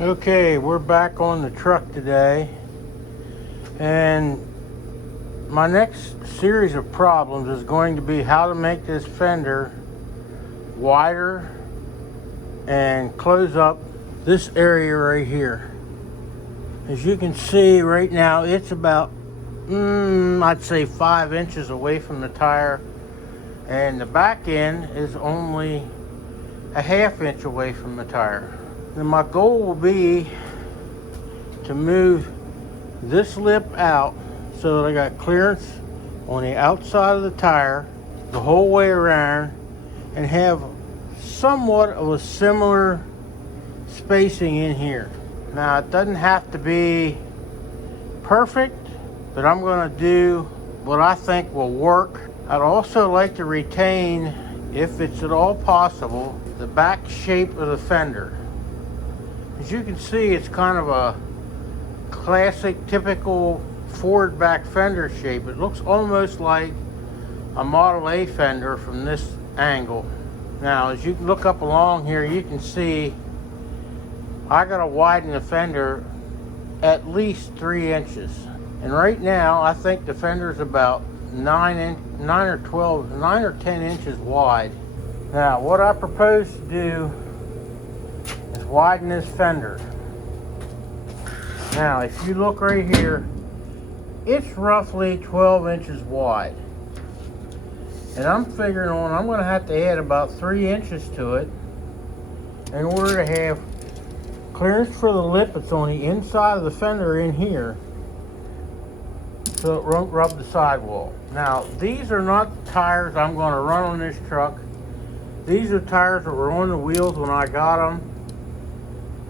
Okay, we're back on the truck today, and my next series of problems is going to be how to make this fender wider and close up this area right here. As you can see right now, it's about I'd say 5 inches away from the tire, and the back end is only a ½ inch away from the tire. Then my goal will be to move this lip out so that I got clearance on the outside of the tire the whole way around and have somewhat of a similar spacing in here. Now, it doesn't have to be perfect, but I'm going to do what I think will work. I'd also like to retain, if it's at all possible, the back shape of the fender. As you can see, it's kind of a classic, typical Ford back fender shape. It looks almost like a Model A fender from this angle. Now, as you look up along here, you can see I gotta widen the fender at least 3 inches. And right now, I think the fender's about 9 or 10 inches wide. Now, what I propose to do is widen this fender. Now, if you look right here, it's roughly 12 inches wide. And I'm figuring I'm going to have to add about 3 inches to it in order to have clearance for the lip that's on the inside of the fender in here, so it won't rub the sidewall. Now, these are not the tires I'm going to run on this truck. These are tires that were on the wheels when I got them.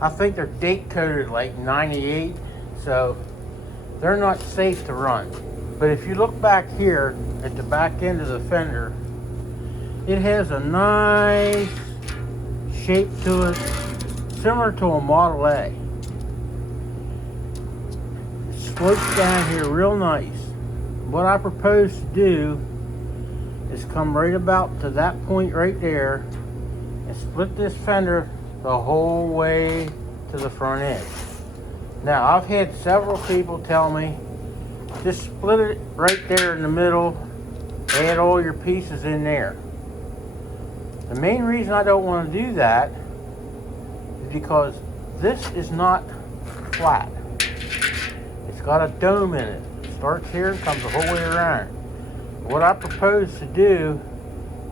I think they're date coded like 98, so they're not safe to run. But if you look back here at the back end of the fender, it has a nice shape to it, similar to a Model A. It slopes down here real nice. What I propose to do is come right about to that point right there and split this fender the whole way to the front edge. Now, I've had several people tell me, just split it right there in the middle, add all your pieces in there. The main reason I don't want to do that is because this is not flat. It's got a dome in it. It starts here and comes the whole way around. What I propose to do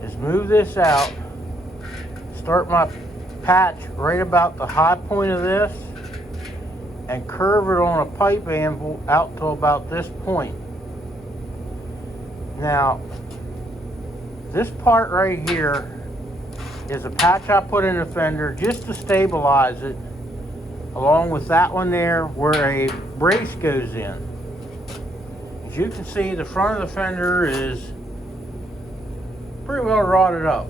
is move this out, start my patch right about the high point of this, and curve it on a pipe anvil out to about this point. Now, this part right here is a patch I put in the fender just to stabilize it, along with that one there where a brace goes in. As you can see, the front of the fender is pretty well rotted up.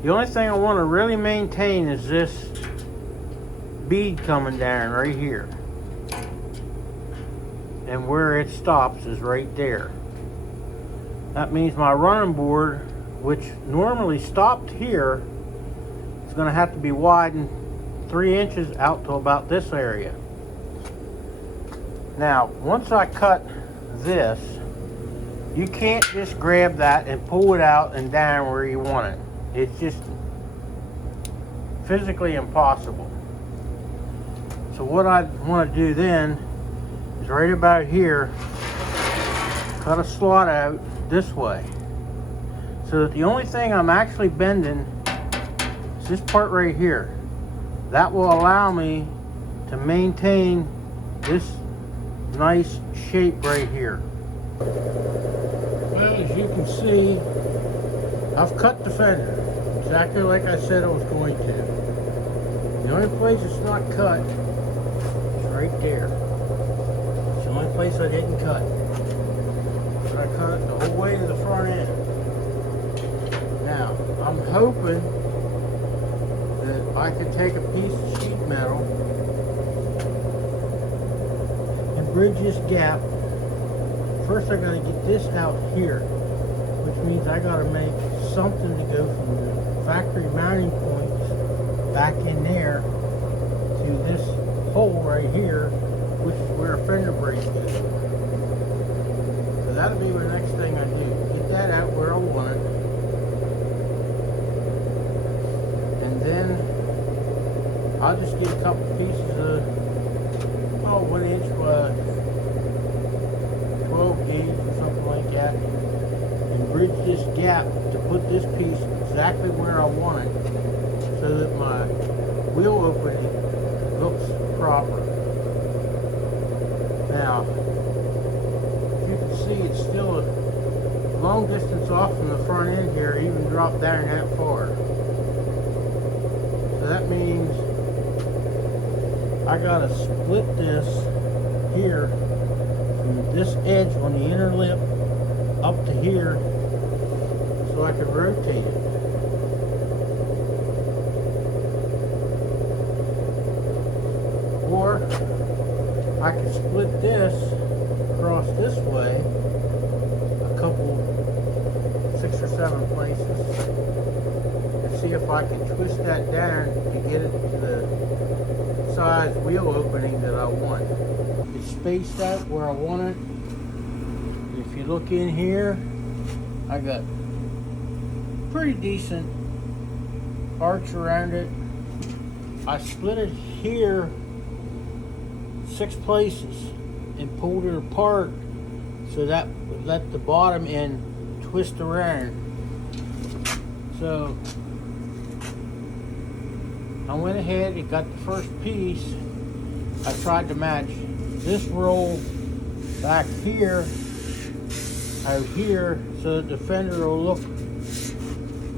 The only thing I want to really maintain is this bead coming down right here. And where it stops is right there. That means my running board, which normally stopped here, is going to have to be widened 3 inches out to about this area. Now, once I cut this, you can't just grab that and pull it out and down where you want it. It's just physically impossible. So what I want to do then is right about here, cut a slot out this way, so that the only thing I'm actually bending is this part right here. That will allow me to maintain this nice shape right here. Well, as you can see, I've cut the fender exactly like I said I was going to. The only place it's not cut is right there. It's the only place I didn't cut. But I cut it the whole way to the front end. Now, I'm hoping that I can take a piece of sheet metal and bridge this gap. First, I gotta get this out here, which means I gotta make something to go from the factory mounting points back in there to to this hole right here, which is where a fender brake is. So that'll be the next thing I do. Get that out where I want it. And then I'll just get a couple pieces of 1 inch 12 gauge or something like that, and bridge this gap to put this piece exactly where I want it, so that my wheel opening looks proper. Now, you can see it's still a long distance off from the front end here, even dropped down that far. So that means I gotta split this here from this edge on the inner lip up to here so I can rotate it. Or I can split this across this way a couple, 6 or 7 places, and see if I can twist that down to get it to the size wheel opening that I want. It's spaced out where I want it. If you look in here, I got pretty decent arch around it. I split it here 6 places and pulled it apart so that would let the bottom end twist around. So I went ahead and got the first piece. I tried to match this roll back here out here so that the fender will look,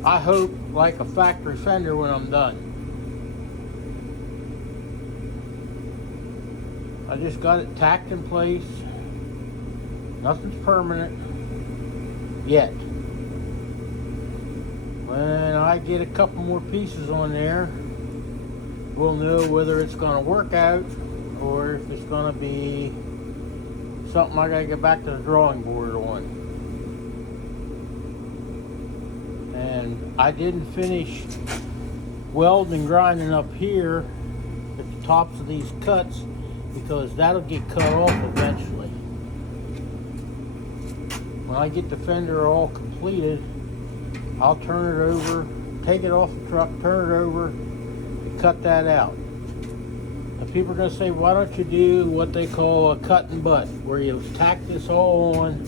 I hope, like a factory fender when I'm done. I just got it tacked in place. Nothing's permanent yet. When I get a couple more pieces on there, we'll know whether it's going to work out or if it's going to be something I got to get back to the drawing board on. And I didn't finish welding and grinding up here at the tops of these cuts because that'll get cut off eventually. When I get the fender all completed, I'll turn it over, take it off the truck, turn it over, and cut that out. Now people are going to say, why don't you do what they call a cut and butt, where you tack this all on,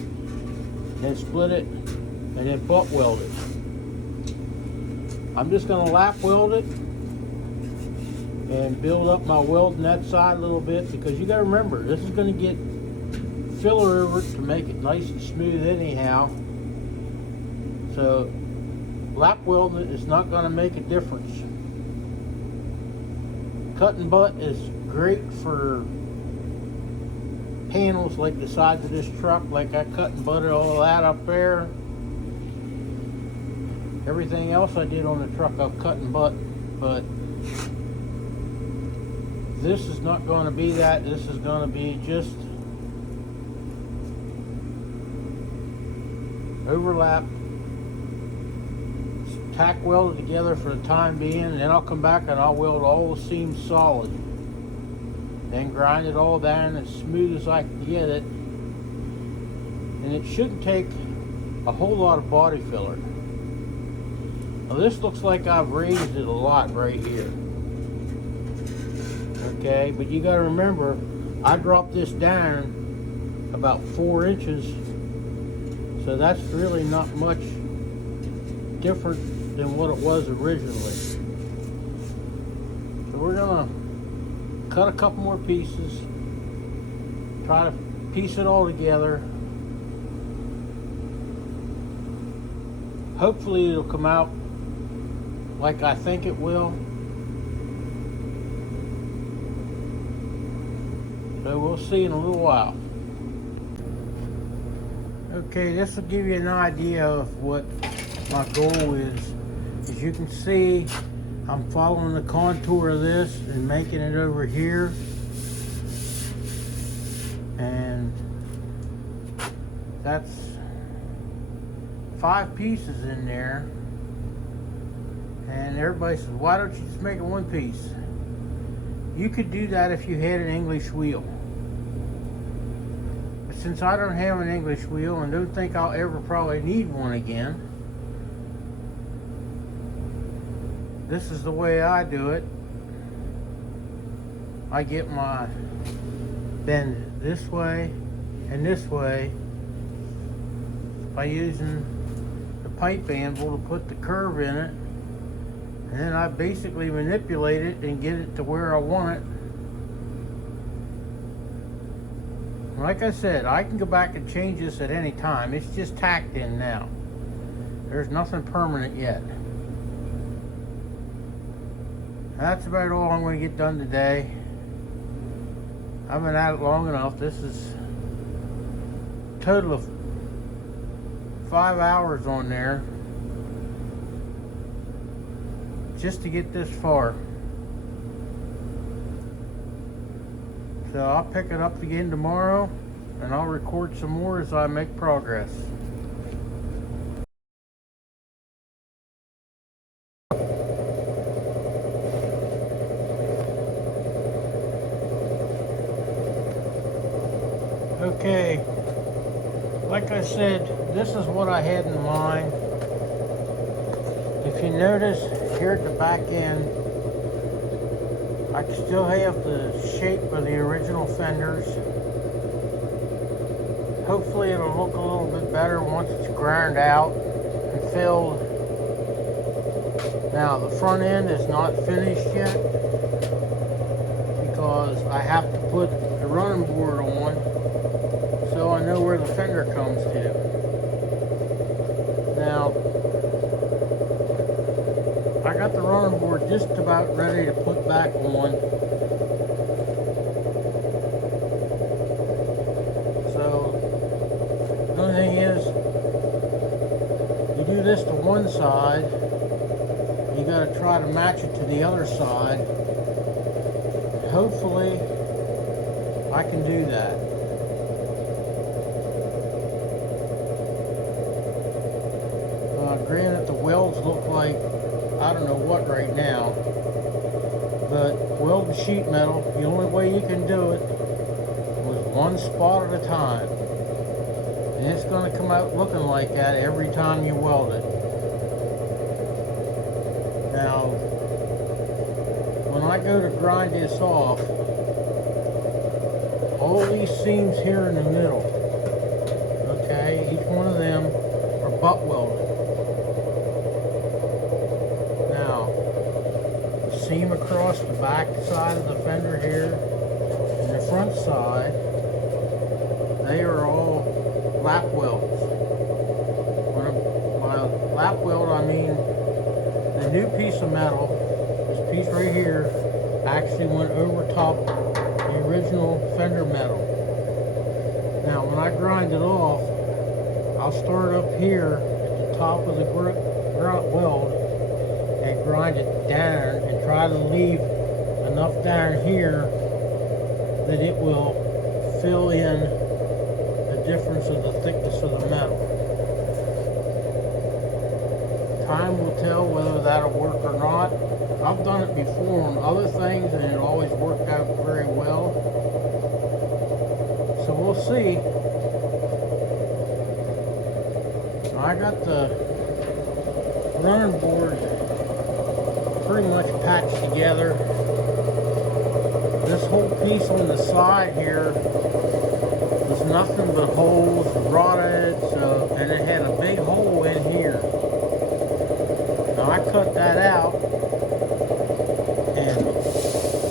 then split it, and then butt weld it. I'm just going to lap weld it and build up my weld on that side a little bit, because you got to remember, this is going to get filler over it to make it nice and smooth anyhow. So lap welding it is not going to make a difference. Cut and butt is great for panels like the sides of this truck, like I cut and butted all that up there. Everything else I did on the truck I've cut and butt, but this is not going to be that. This is going to be just overlap, tack weld it together for the time being, and then I'll come back and I'll weld all the seams solid, then grind it all down as smooth as I can get it. And it shouldn't take a whole lot of body filler. Now this looks like I've raised it a lot right here, okay, but you got to remember, I dropped this down about 4 inches, so that's really not much different than what it was originally. So we're gonna cut a couple more pieces, try to piece it all together. Hopefully it'll come out like I think it will. So we'll see in a little while. Okay, this will give you an idea of what my goal is. As you can see, I'm following the contour of this and making it over here. And that's 5 pieces in there. And everybody says, why don't you just make it one piece? You could do that if you had an English wheel. But since I don't have an English wheel and don't think I'll ever probably need one again, this is the way I do it. I get my bend this way and this way by using the pipe anvil to put the curve in it, and then I basically manipulate it and get it to where I want it. Like I said, I can go back and change this at any time. It's just tacked in now. There's nothing permanent yet. That's about all I'm going to get done today. I've been at it long enough. This is a total of 5 hours on there just to get this far. So I'll pick it up again tomorrow and I'll record some more as I make progress. Okay, like I said, this is what I had in mind. If you notice here at the back end, I still have the shape of the original fenders. Hopefully it'll look a little bit better once it's ground out and filled. Now the front end is not finished yet because I have to put the running board on so I know where the fender comes to. Now, I got the running board just about ready to put back on. So, the only thing is, you do this to one side, you got to try to match it to the other side. And hopefully, I can do that. Granted, the welds look like I don't know what right now, but welding sheet metal, the only way you can do it was one spot at a time, and it's going to come out looking like that every time you weld it. Now, when I go to grind this off, all these seams here in the middle, okay, each one of them are butt welded. Seam across the back side of the fender here and the front side, they are all lap welds. By lap weld, I mean the new piece of metal, this piece right here, actually went over top the original fender metal. Now when I grind it off, I'll start up here at the top of the weld and grind it down and try to leave enough down here that it will fill in the difference of the thickness of the metal. Time will tell whether that'll work or not. I've done it before on other things and it always worked out very well. So we'll see. I got the running board pretty much patched together. This whole piece on the side here was nothing but holes, rotted, and it had a big hole in here. Now I cut that out and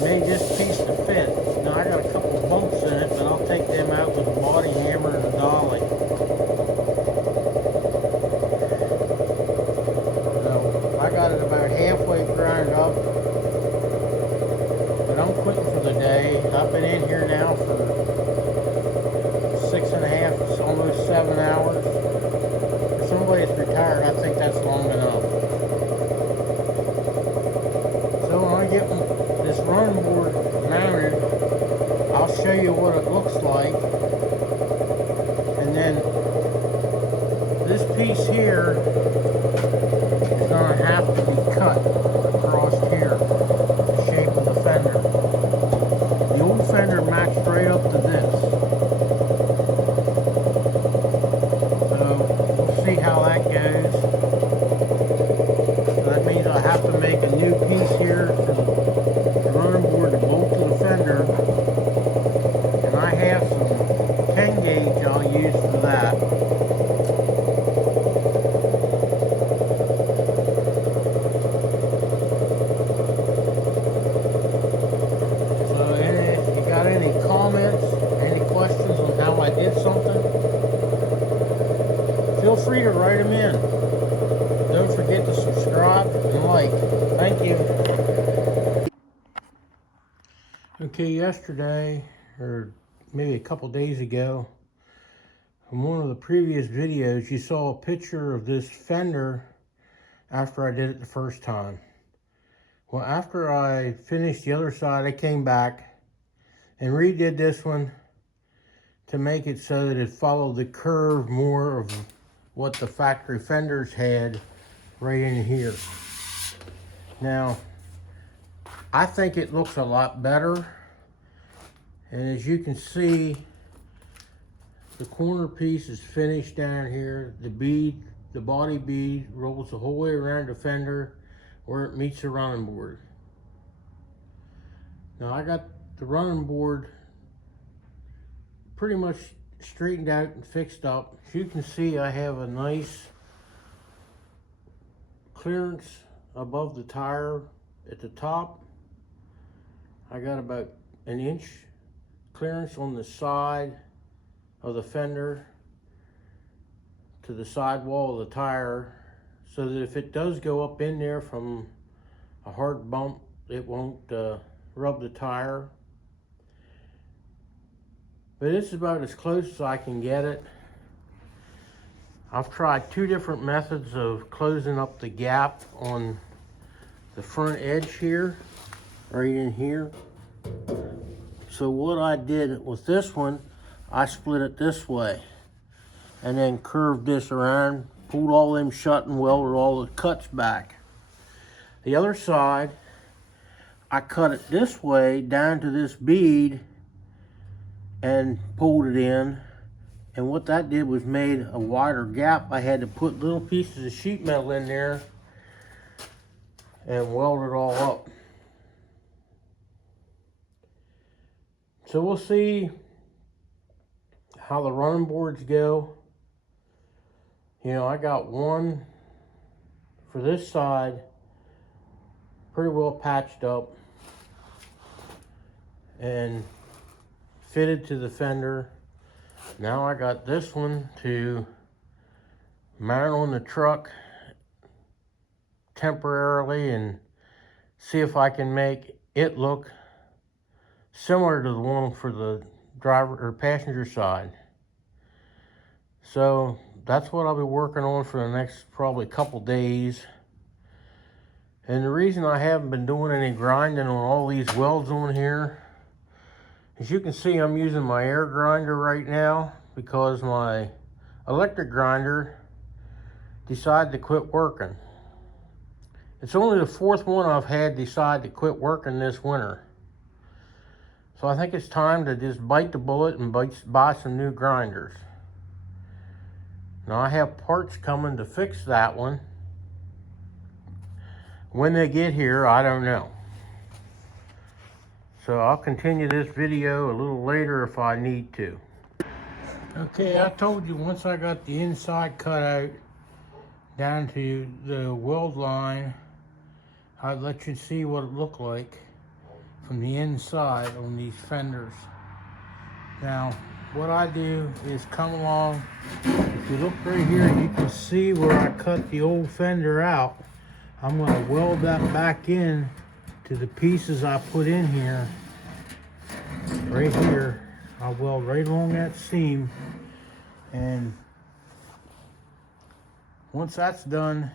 made this piece to fit. Now I got a couple of bumps in it, but I'll take them out with a body hammer and a dolly. I got it about halfway ground up, but I'm quitting for the day. I've been in here now for 6.5, almost 7 hours. For somebody that's retired, I think that's long enough. So when I get this running board mounted, I'll show you what it looks like. And then this piece here going to have to be cut across here, the shape of the fender. feel free to write them in. Don't forget to subscribe and like. Thank you. Okay, yesterday, or maybe a couple days ago, in one of the previous videos, you saw a picture of this fender after I did it the first time. Well, after I finished the other side, I came back and redid this one to make it so that it followed the curve more of what the factory fenders had right in here. Now, I think it looks a lot better. And as you can see, the corner piece is finished down here. The bead, the body bead, rolls the whole way around the fender where it meets the running board. Now I got the running board pretty much straightened out and fixed up. As you can see, I have a nice clearance above the tire at the top. I got about an inch clearance on the side of the fender to the sidewall of the tire, so that if it does go up in there from a hard bump, it won't rub the tire. But it's about as close as I can get it. I've tried two different methods of closing up the gap on the front edge here, right in here. So what I did with this one, I split it this way and then curved this around, pulled all them shut and welded all the cuts back. The other side, I cut it this way down to this bead and pulled it in. And what that did was made a wider gap. I had to put little pieces of sheet metal in there and weld it all up. So we'll see how the running boards go. You know, I got one for this side pretty well patched up and fitted to the fender. Now I got this one to mount on the truck temporarily and see if I can make it look similar to the one for the driver or passenger side. So that's what I'll be working on for the next probably couple days. And the reason I haven't been doing any grinding on all these welds on here, as you can see, I'm using my air grinder right now because my electric grinder decided to quit working. It's only the fourth one I've had decide to quit working this winter. So I think it's time to just bite the bullet and buy some new grinders. Now I have parts coming to fix that one. When they get here, I don't know. So I'll continue this video a little later if I need to. Okay, I told you once I got the inside cut out down to the weld line, I'd let you see what it looked like from the inside on these fenders. Now, what I do is come along. If you look right here, you can see where I cut the old fender out. I'm going to weld that back in to the pieces I put in here. Right here, I'll weld right along that seam, and once that's done,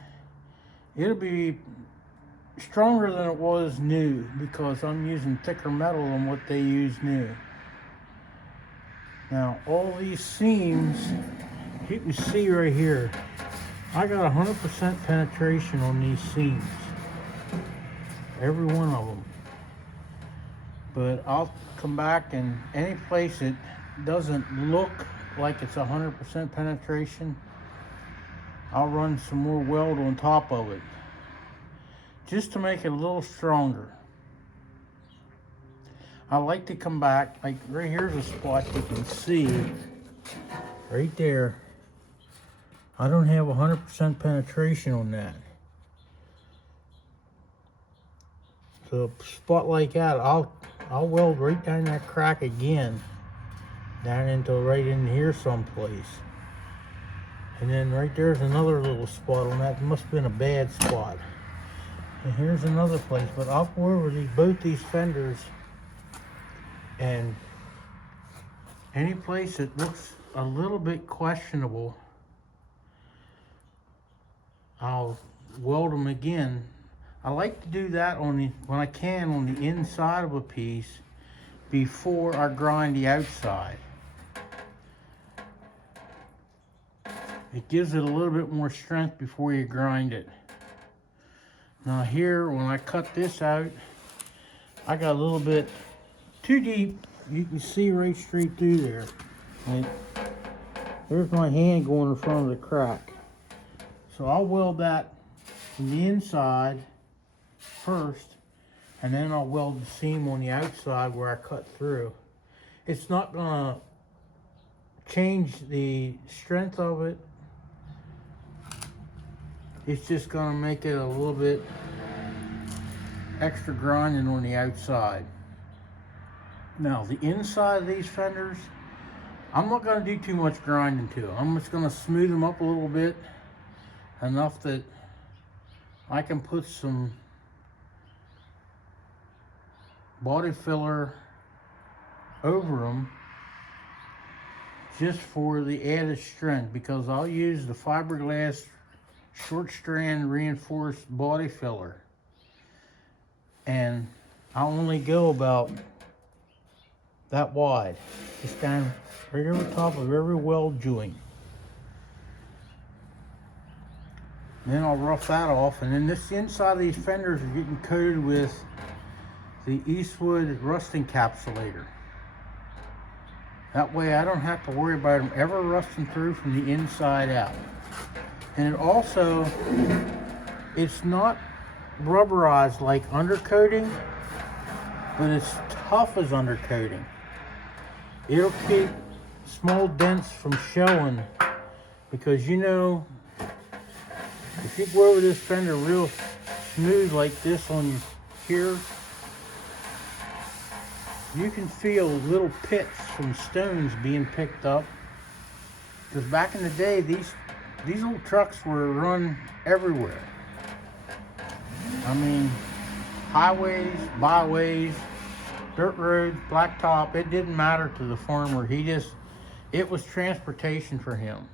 it'll be stronger than it was new because I'm using thicker metal than what they use new. Now all these seams, you can see right here, I got 100% penetration on these seams, every one of them. But I'll come back, and any place it doesn't look like it's 100% penetration, I'll run some more weld on top of it just to make it a little stronger. I like to come back, like right here's a spot you can see right there. I don't have 100% penetration on that. So a spot like that, I'll weld right down that crack again, down into right in here someplace. And then right there's another little spot on that. Must have been a bad spot. And here's another place, but I'll go over both these fenders, and any place that looks a little bit questionable, I'll weld them again. I like to do that when I can on the inside of a piece before I grind the outside. It gives it a little bit more strength before you grind it. Now here, when I cut this out, I got a little bit too deep. You can see right straight through there. And there's my hand going in front of the crack. So I'll weld that from the inside first, and then I'll weld the seam on the outside where I cut through. It's not gonna change the strength of it. It's just gonna make it a little bit extra grinding on the outside. Now the inside of these fenders, I'm not gonna do too much grinding to them. I'm just gonna smooth them up a little bit, enough that I can put some body filler over them just for the added strength, because I'll use the fiberglass short strand reinforced body filler, and I'll only go about that wide, just down right over the top of every weld joint. Then I'll rough that off, and then this inside of these fenders are getting coated with the Eastwood rust encapsulator. That way I don't have to worry about them ever rusting through from the inside out. And it also, it's not rubberized like undercoating, but it's tough as undercoating. It'll keep small dents from showing, because you know, if you go over this fender real smooth like this on here, you can feel little pits from stones being picked up. Because back in the day, these old trucks were run everywhere. I mean, highways, byways, dirt roads, blacktop, it didn't matter to the farmer. It was transportation for him.